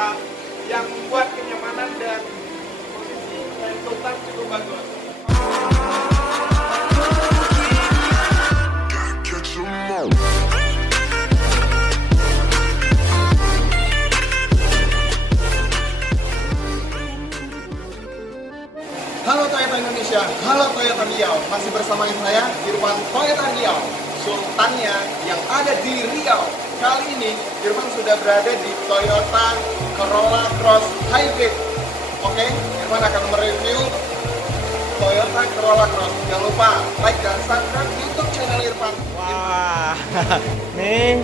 biasa yang membuat kenyamanan dan posisi rem Sultan cukup bagus. Halo Toyota Indonesia, halo Toyota Riau. Masih bersama saya, Irfan Toyota Riau, sultannya yang ada di Riau. Kali ini, Irfan sudah berada di Toyota Corolla Cross Hybrid. Oke, Irfan akan mereview Toyota Corolla Cross. Jangan lupa like dan subscribe YouTube channel Irfan. Wah, nih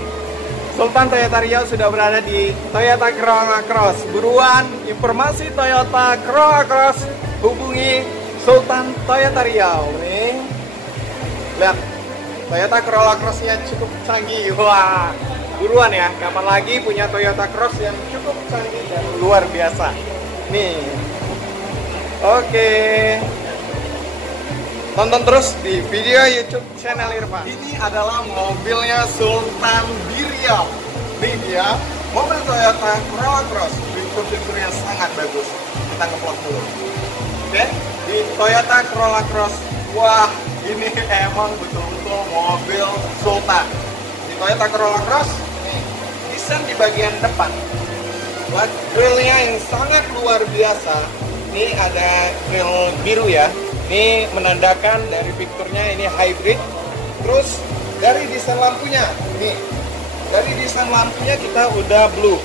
Sultan Toyota Riau sudah berada di Toyota Corolla Cross. Buruan, informasi Toyota Corolla Cross, hubungi Sultan Toyota Riau. Nih, lihat Toyota Corolla Cross-nya cukup canggih. Wah, buruan ya, kapan lagi punya Toyota Cross yang cukup canggih dan luar biasa. Nih, oke, tonton terus di video YouTube channel Irfan. Ini adalah mobilnya Sultan di Riau. Ini dia mobil Toyota Corolla Cross. Fitur-fiturnya sangat bagus. Kita ngeplot dulu. Oke, di Toyota Corolla Cross. Wah, ini emang betul-betul mobil Sultan. Di Toyota Corolla Cross, nih, desain di bagian depan. Buat grillnya yang sangat luar biasa. Ini ada grill biru ya. Ini menandakan dari fiturnya ini hybrid. Terus dari desain lampunya, nih, dari desain lampunya kita udah blue.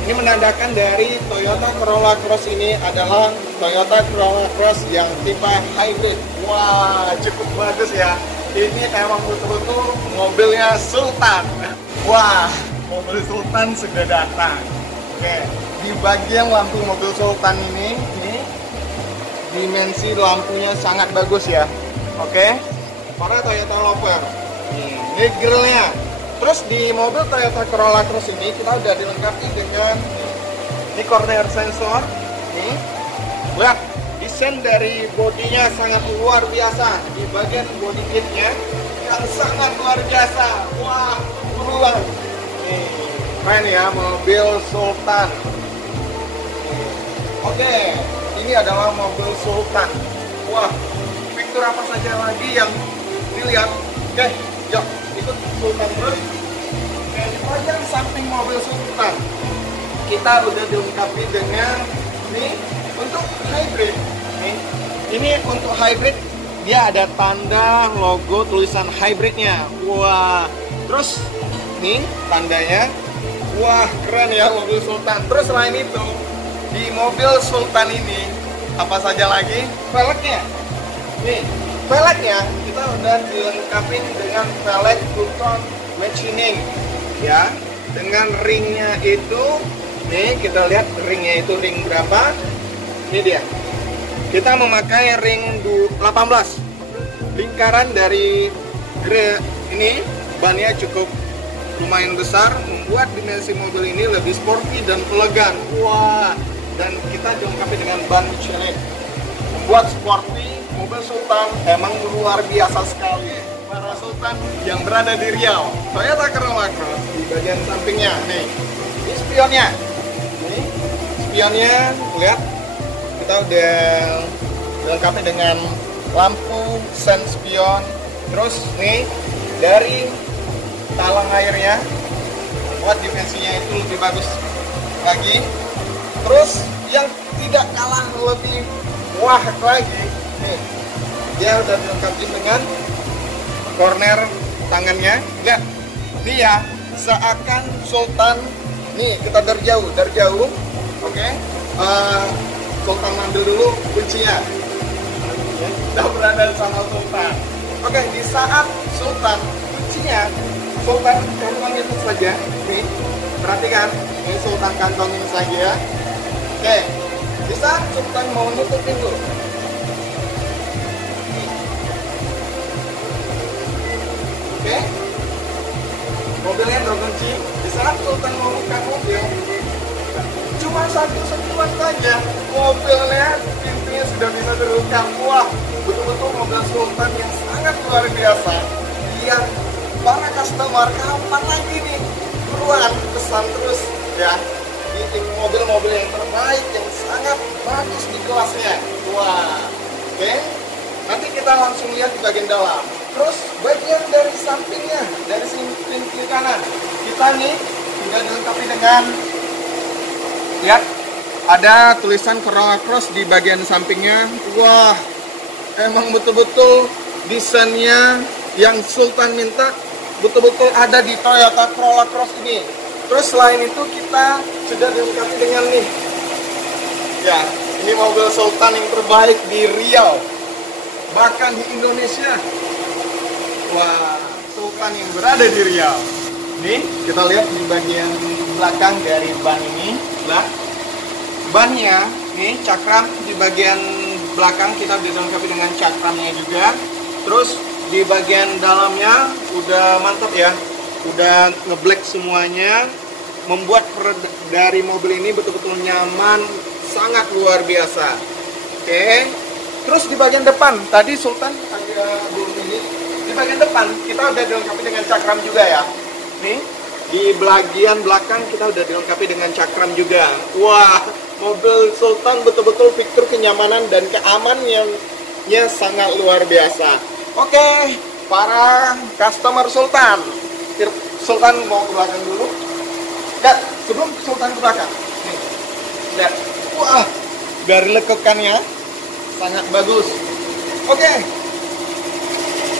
Ini menandakan dari Toyota Corolla Cross ini adalah Toyota Corolla Cross yang tipe hybrid. Wah, cukup bagus ya. Ini emang betul-betul mobilnya Sultan. Wah, mobil Sultan sudah datang. Oke, di bagian lampu mobil Sultan ini dimensi lampunya sangat bagus ya. Oke, para Toyota lover. Ini grillnya. Terus di mobil Toyota Corolla Cross ini kita udah dilengkapi dengan ini corner sensor. Nih, lihat desain dari bodinya sangat luar biasa. Di bagian body kitnya yang sangat luar biasa. Wah, buruan. Nih, keren ya mobil Sultan. Oke, ini adalah mobil Sultan. Wah, fitur apa saja lagi yang dilihat? Oke, yuk ikut Sultan terus. Oke, di bagian samping mobil Sultan kita udah dilengkapi dengan nih untuk hybrid. Nih, ini untuk hybrid dia ada tanda logo tulisan hybridnya. Wah, terus nih tandanya. Wah, keren ya mobil Sultan. Terus selain itu di mobil Sultan ini apa saja lagi? Velgnya. Nih, velgnya kita udah dilengkapi dengan velg two-tone machining ya. Dengan ringnya itu, nih kita lihat ringnya itu ring berapa? Ini dia. Kita memakai ring 18. Lingkaran dari ini bannya cukup lumayan besar, membuat dimensi mobil ini lebih sporty dan elegan. Wah, dan kita dilengkapi dengan ban Michelin, membuat sporty. Mobil Sultan emang luar biasa sekali. Para Sultan yang berada di Riau, Toyota Corolla Cross di bagian sampingnya nih, ini spionnya. Nih, spionnya lihat kita udah dilengkapi dengan lampu sen spion. Terus nih dari talang airnya buat dimensinya itu lebih bagus lagi. Terus yang tidak kalah lebih wah lagi nih, dia udah dilengkapi dengan corner tangannya. Lihat, nih ya, seakan Sultan. Nih kita dari jauh. Oke, Sultan ambil dulu kuncinya. Udah berada sama Sultan. Oke, di saat Sultan kuncinya, Sultan kantongin saja. Nih, perhatikan, ini Sultan kantongin saja. Oke, di saat Sultan mau nutup pintu, oke, mobilnya terkunci. Di saat Sultan mau buka mobil, cuma satu sentuhan saja, mobilnya pintunya sudah bisa terbuka. Wah, betul-betul mobil Sultan yang sangat luar biasa. Yang para customer kapan lagi nih, buruan pesan terus ya. Ini mobil-mobil yang terbaik, yang sangat bagus di kelasnya. Wah, oke. Nanti kita langsung lihat di bagian dalam. Terus bagian dari sampingnya, dari samping kiri kanan, kita nih sudah dilengkapi dengan, lihat, ada tulisan Corolla Cross di bagian sampingnya. Wah, emang betul-betul desainnya yang Sultan minta betul-betul ada di Toyota Corolla Cross ini. Terus selain itu kita sudah dilengkapi dengan nih, ya, ini mobil Sultan yang terbaik di Riau, bahkan di Indonesia. Wah, Sultan yang berada di Riau. Nih, kita lihat di bagian belakang dari ban ini, bannya, nih cakram di bagian belakang kita udah dilengkapi dengan cakramnya juga. Terus di bagian dalamnya udah mantap ya, udah ngeblack semuanya, membuat dari mobil ini betul-betul nyaman, sangat luar biasa. Oke, terus di bagian depan tadi Sultan agak belum ini, di bagian depan kita udah dilengkapi dengan cakram juga ya. Nih di bagian belakang kita udah dilengkapi dengan cakram juga. Wah, mobil Sultan betul-betul fitur kenyamanan dan keamanannya sangat luar biasa. Oke, para customer Sultan mau ke belakang dulu. Lihat, sebelum Sultan ke belakang, nih, lihat, wah, dari lekukannya sangat bagus. Oke,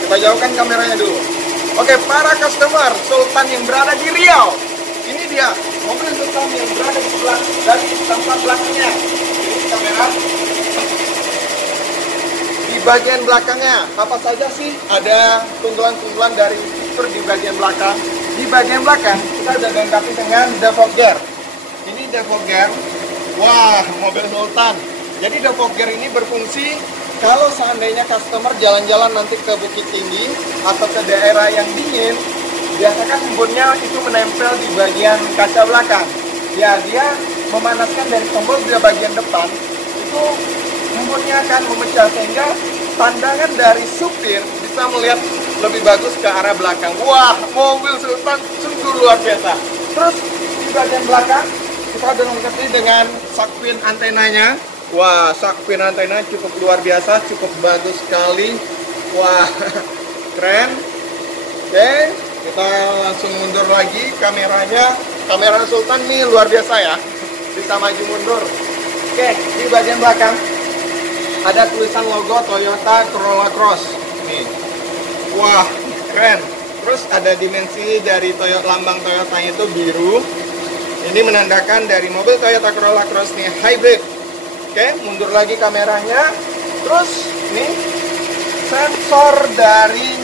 kita jauhkan kameranya dulu. Oke, para customer Sultan yang berada di Riau, ini dia mobil Sultan yang berada di belakang dari tempat belakangnya. Ini kamera. Di bagian belakangnya apa saja sih? Ada keunggulan-keunggulan dari fitur di bagian belakang. Di bagian belakang kita sudah dilengkapi dengan defogger. Ini defogger. Wah, mobil Sultan. Jadi defogger ini berfungsi kalau seandainya customer jalan-jalan nanti ke Bukit Tinggi atau ke daerah yang dingin, biasakan embunnya itu menempel di bagian kaca belakang. Ya, dia memanaskan dari tombol di bagian depan, itu embunnya akan memecah sehingga pandangan dari supir bisa melihat lebih bagus ke arah belakang. Wah, mobil Sultan sungguh luar biasa. Terus di bagian belakang kita dilengkapi dengan shark fin antenanya. Wah, shark fin antena cukup luar biasa, cukup bagus sekali. Wah, keren. Oke, kita langsung mundur lagi kameranya. Kamera Sultan nih luar biasa ya, bisa maju mundur. Oke, di bagian belakang ada tulisan logo Toyota Corolla Cross. Nih, wah, keren. Terus ada dimensi dari Toyota, lambang Toyota itu biru. Ini menandakan dari mobil Toyota Corolla Cross nih hybrid. Oke, mundur lagi kameranya. Terus nih sensor dari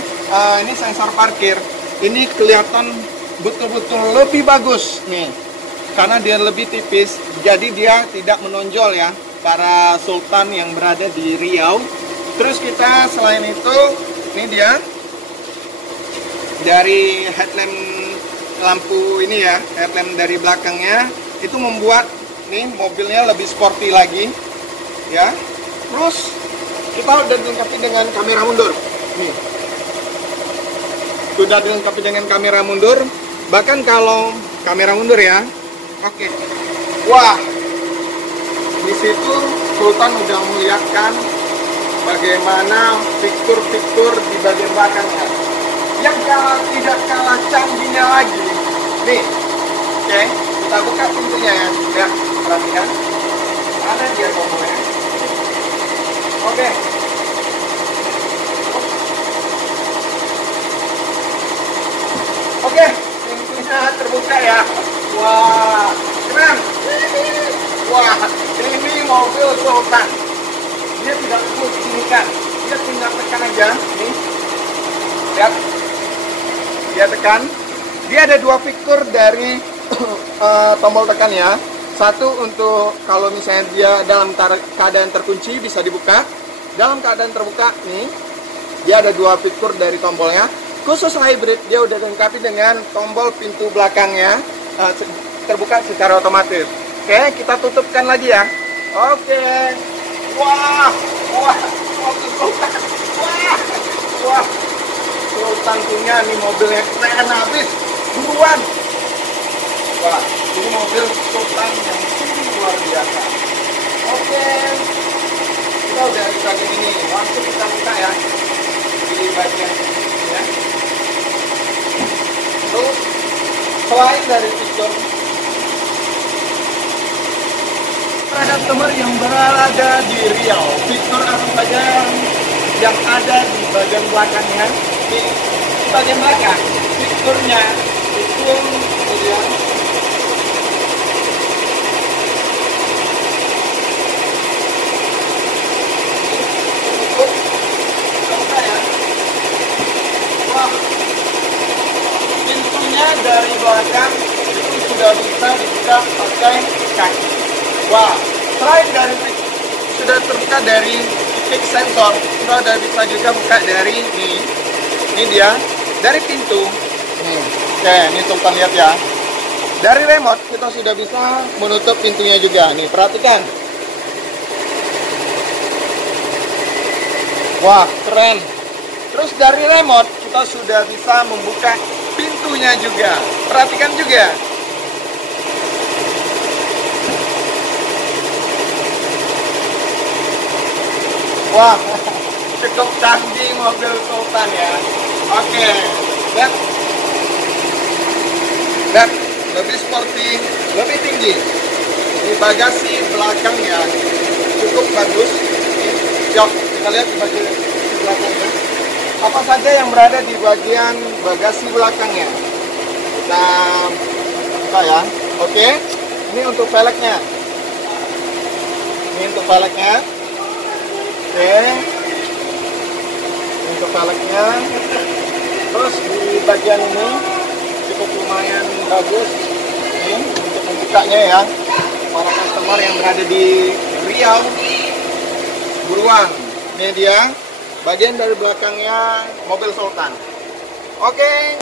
ini sensor parkir. Ini kelihatan betul-betul lebih bagus nih, karena dia lebih tipis. Jadi dia tidak menonjol ya para Sultan yang berada di Riau. Terus kita selain itu, ini dia dari headlamp lampu ini ya, headlamp dari belakangnya itu membuat nih mobilnya lebih sporty lagi ya. Terus kita udah dilengkapi dengan kamera mundur nih, sudah dilengkapi dengan kamera mundur. Bahkan kalau kamera mundur ya, oke. Wah, di situ Sultan udah melihatkan bagaimana fitur-fitur di bagian belakangnya yang tidak kalah canggihnya lagi nih. Oke, kita buka pintunya ya. Ya, perhatikan, ada dia tombolnya. Oke. Oke, pintunya terbuka ya. Wah, keren. Wah, ini mobil Sultan. Dia tidak perlu diginikan, dia tinggal tekan aja nih. Lihat, dia tekan. Dia ada dua fitur dari tombol tekan ya. Satu untuk kalau misalnya dia dalam keadaan terkunci bisa dibuka. Dalam keadaan terbuka nih, dia ada dua fitur dari tombolnya. Khusus hybrid dia udah dilengkapi dengan tombol pintu belakangnya terbuka secara otomatis. Oke, kita tutupkan lagi ya. Oke. Wah, wah, mobil Sultan. Wah, wah. Sultan punya nih mobilnya keren habis. Buruan. Wah, ini Ini mobil Sultan yang sungguh luar biasa. Oke, kita udah di bagian ini. Langsung kita buka ya di bagian ini ya. Terus selain dari fitur customer yang berada di Riau, fitur apa saja yang ada di bagian belakangnya? Di bagian belakang fiturnya itu ya, pintunya dari belakang itu sudah bisa dibuka pakai kaki. Wah, selain dari sudah terbuka dari kick sensor, sudah bisa juga buka dari ini dia dari pintu. Oke, ini Sultan lihat ya. Dari remote kita sudah bisa menutup pintunya juga. Nih, perhatikan. Wah, keren. Terus dari remote kita sudah bisa membuka pintunya juga. Perhatikan juga. Wah, cukup canggih mobil Sultan ya. Oke, dan lebih sporty, lebih tinggi. Di bagasi belakangnya cukup bagus. Yuk, kita lihat di bagian belakangnya. Apa saja yang berada di bagian bagasi belakangnya? Kita buka ya. Oke, ini untuk velgnya. Ini untuk velgnya. Oke, untuk velgnya. Terus di bagian ini cukup lumayan bagus ini untuk membukanya ya. Para customer yang berada di Riau, buruan. Ini dia bagian dari belakangnya mobil Sultan. Oke.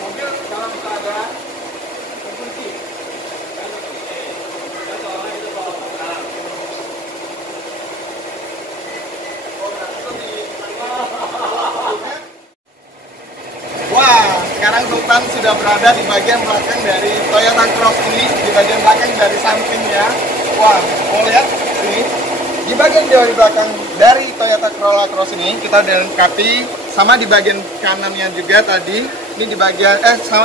Mobil dalam keadaan terkunci. Wah, sekarang Sultan sudah berada di bagian belakang dari Toyota Cross ini, di bagian belakang dari sampingnya. Wah, mau lihat sini? Di bagian di belakang dari Toyota Corolla Cross ini kita dilengkapi sama di bagian kanannya juga tadi. Ini di bagian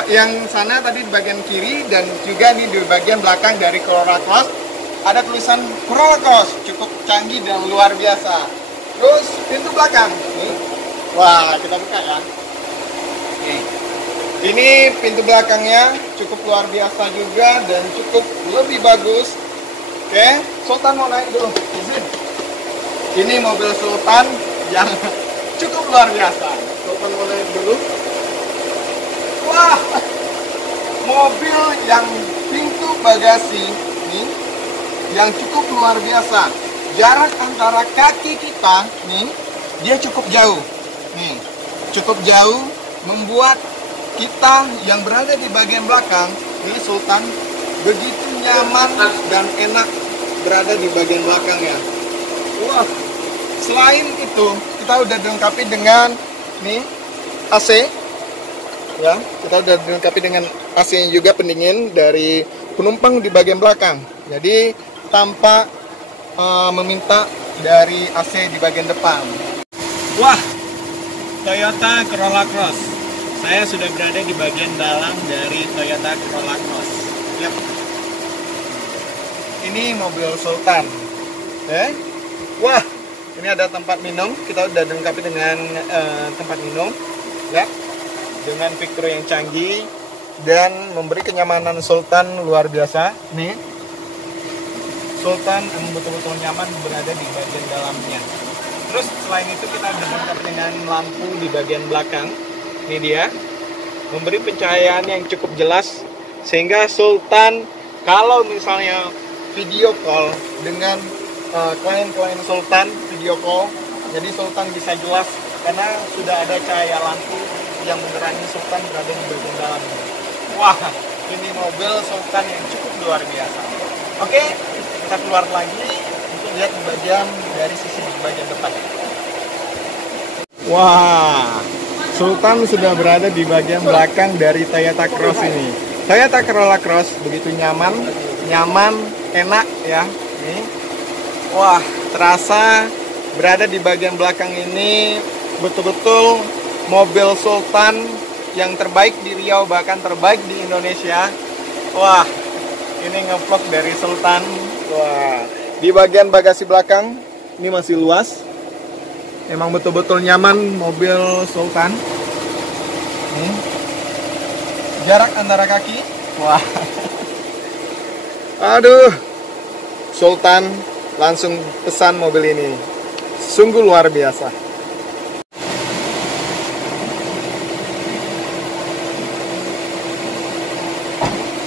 yang sana tadi di bagian kiri, dan juga ini di bagian belakang dari Corolla Cross ada tulisan Corolla Cross, cukup canggih dan luar biasa. Terus pintu belakang nih. Wah, kita buka ya. Nih. Ini pintu belakangnya cukup luar biasa juga dan cukup lebih bagus. Oke, Sultan mau naik dulu. Izin. Ini mobil Sultan yang cukup luar biasa. Sultan mau naik dulu. Wah, mobil yang pintu bagasi nih yang cukup luar biasa. Jarak antara kaki kita nih dia cukup jauh. Nih, cukup jauh membuat kita yang berada di bagian belakang ini Sultan begitu nyaman dan enak berada di bagian belakangnya. Wah, selain itu kita udah dilengkapi dengan nih AC. Ya, kita udah dilengkapi dengan AC juga pendingin dari penumpang di bagian belakang. Jadi tanpa meminta dari AC di bagian depan. Wah, Toyota Corolla Cross. Saya sudah berada di bagian dalam dari Toyota Corolla Cross. Yap. Ini mobil Sultan. Wah, ini ada tempat minum. Kita udah dilengkapi dengan tempat minum. Ya. Dengan fitur yang canggih dan memberi kenyamanan Sultan luar biasa. Nih, Sultan betul-betul nyaman berada di bagian dalamnya. Terus selain itu kita dilengkapi dengan lampu di bagian belakang. Ini dia, memberi pencahayaan yang cukup jelas sehingga Sultan kalau misalnya video call dengan klien-klien Sultan, video call. Jadi Sultan bisa jelas karena sudah ada cahaya lampu yang menerangi Sultan berada di bagian dalam. Wah, ini mobil Sultan yang cukup luar biasa. Oke, kita keluar lagi untuk lihat di bagian dari sisi bagian depan. Wah, Sultan sudah berada di bagian belakang dari Toyota Cross ini. Toyota Corolla Cross begitu nyaman, enak ya. Nih. Wah, terasa berada di bagian belakang ini betul-betul mobil Sultan yang terbaik di Riau, bahkan terbaik di Indonesia. Wah, ini ngevlog dari Sultan. Wah, di bagian bagasi belakang ini masih luas. Emang betul-betul nyaman mobil Sultan. Jarak antara kaki. Wah. Aduh. Sultan langsung pesan mobil ini. Sungguh luar biasa.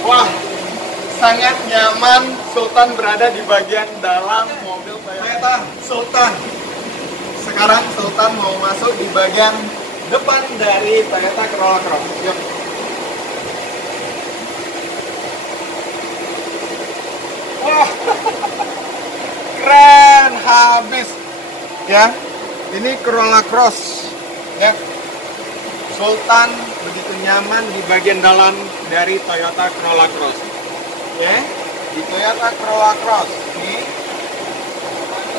Wah, sangat nyaman Sultan berada di bagian dalam mobil Toyota Sultan. Sekarang Sultan mau masuk di bagian depan dari Toyota Corolla Cross. Yuk. Wah, keren habis. Ya, ini Corolla Cross. Ya, Sultan begitu nyaman di bagian dalam dari Toyota Corolla Cross. Ya, di Toyota Corolla Cross. Nih,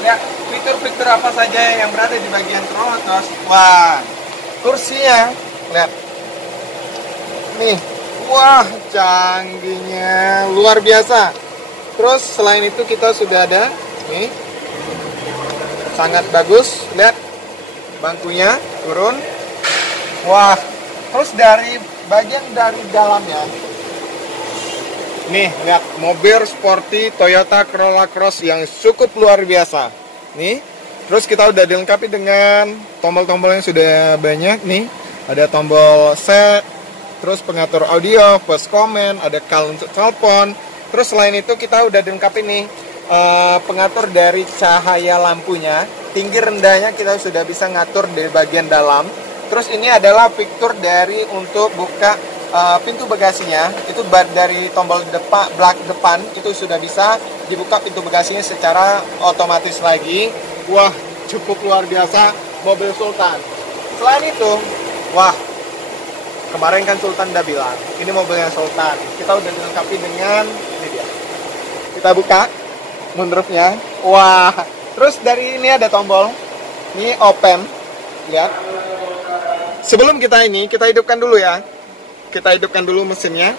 lihat fitur-fitur apa saja yang berada di bagian Corolla Cross. Wah, kursinya, lihat. Nih, wah canggihnya luar biasa. Terus selain itu kita sudah ada, nih, sangat bagus. Lihat, bangkunya turun. Wah, terus dari bagian dari dalamnya, nih, lihat mobil sporty Toyota Corolla Cross yang cukup luar biasa. Nih, terus kita udah dilengkapi dengan tombol-tombol yang sudah banyak nih. Ada tombol set, terus pengatur audio, voice command, ada call untuk telepon. Terus selain itu kita udah dilengkapi nih pengatur dari cahaya lampunya. Tinggi rendahnya kita sudah bisa ngatur di bagian dalam. Terus ini adalah fitur dari untuk buka pintu bagasinya. Itu dari tombol belak depan itu sudah bisa dibuka pintu bagasinya secara otomatis lagi. Wah, cukup luar biasa mobil Sultan. Selain itu, wah, kemarin kan Sultan udah bilang ini mobilnya Sultan. Kita udah dilengkapi dengan ini dia. Kita buka moonroofnya. Wah, terus dari ini ada tombol. Ini open. Lihat. Sebelum kita hidupkan dulu ya. Kita hidupkan dulu mesinnya.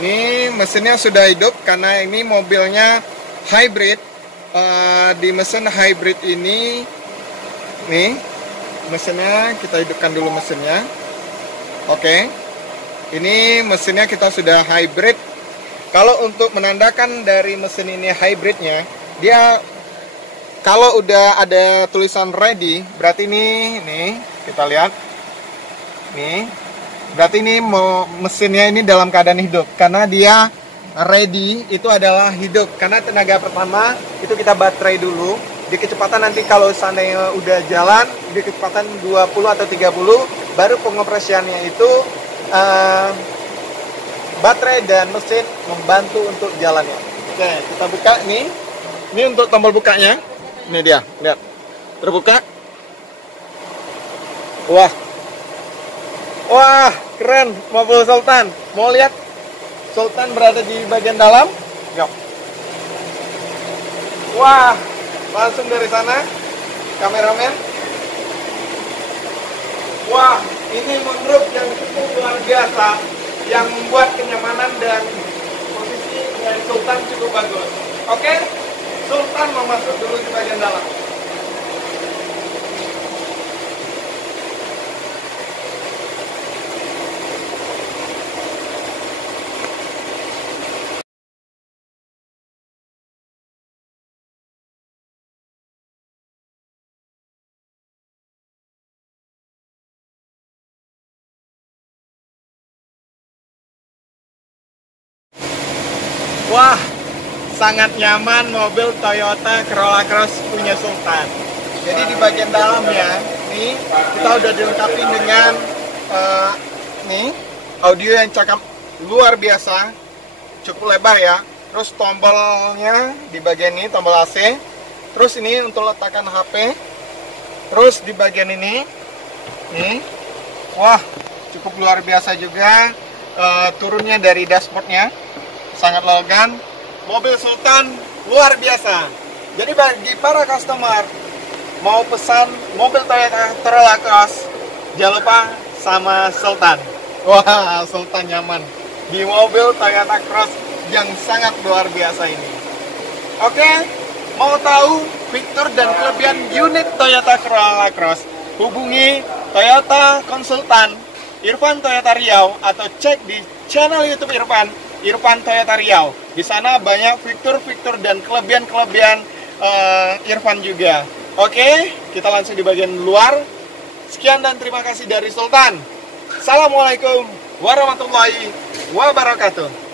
Ini mesinnya sudah hidup karena ini mobilnya hybrid. Di mesin hybrid ini, nih mesinnya kita hidupkan dulu mesinnya. Oke, ini mesinnya kita sudah hybrid. Kalau untuk menandakan dari mesin ini hybridnya, dia kalau udah ada tulisan ready, berarti ini, nih kita lihat, nih, berarti ini mesinnya ini dalam keadaan hidup karena dia ready itu adalah hidup. Karena tenaga pertama itu kita baterai dulu. Di kecepatan nanti kalau seandainya udah jalan di kecepatan 20 atau 30, baru pengoperasiannya itu baterai dan mesin membantu untuk jalannya. Oke, kita buka nih. Ini untuk tombol bukanya. Ini dia, lihat. Terbuka. Wah. Wah, keren mobil Sultan. Mau lihat Sultan berada di bagian dalam? Yuk. Wah, langsung dari sana, kameramen. Wah, ini moonroof yang cukup luar biasa, yang membuat kenyamanan dan posisi dari Sultan cukup bagus. Oke, Sultan mau masuk dulu di bagian dalam. Wah, sangat nyaman mobil Toyota Corolla Cross punya Sultan. Jadi di bagian dalamnya, nih kita udah dilengkapi dengan nih audio yang cakep luar biasa, cukup lebar ya. Terus tombolnya di bagian ini tombol AC. Terus ini untuk letakkan HP. Terus di bagian ini, nih, wah cukup luar biasa juga. Turunnya dari dashboardnya sangat elegan. Mobil Sultan luar biasa. Jadi bagi para customer mau pesan mobil Toyota Corolla Cross, jangan lupa sama Sultan. Wah, Sultan nyaman di mobil Toyota Cross yang sangat luar biasa ini. Oke, mau tahu fitur dan kelebihan unit Toyota Corolla Cross? Hubungi Toyota Konsultan Irfan Toyota Riau atau cek di channel YouTube Irfan Toyota Riau. Di sana banyak fitur-fitur dan kelebihan-kelebihan Irfan juga. Oke, kita langsung di bagian luar. Sekian dan terima kasih dari Sultan. Assalamualaikum warahmatullahi wabarakatuh.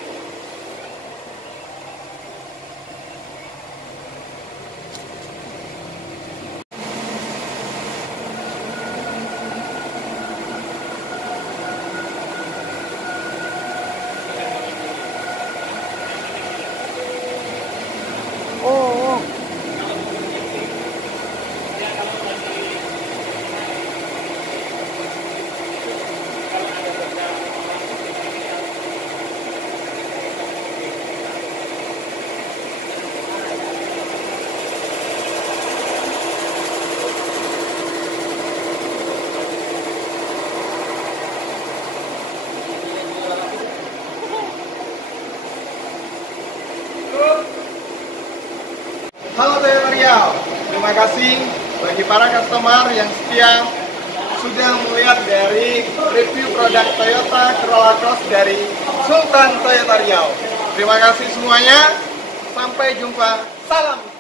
Halo Toyota Riau, terima kasih bagi para customer yang setia sudah melihat dari review produk Toyota Corolla Cross dari Sultan Toyota Riau. Terima kasih semuanya, sampai jumpa, salam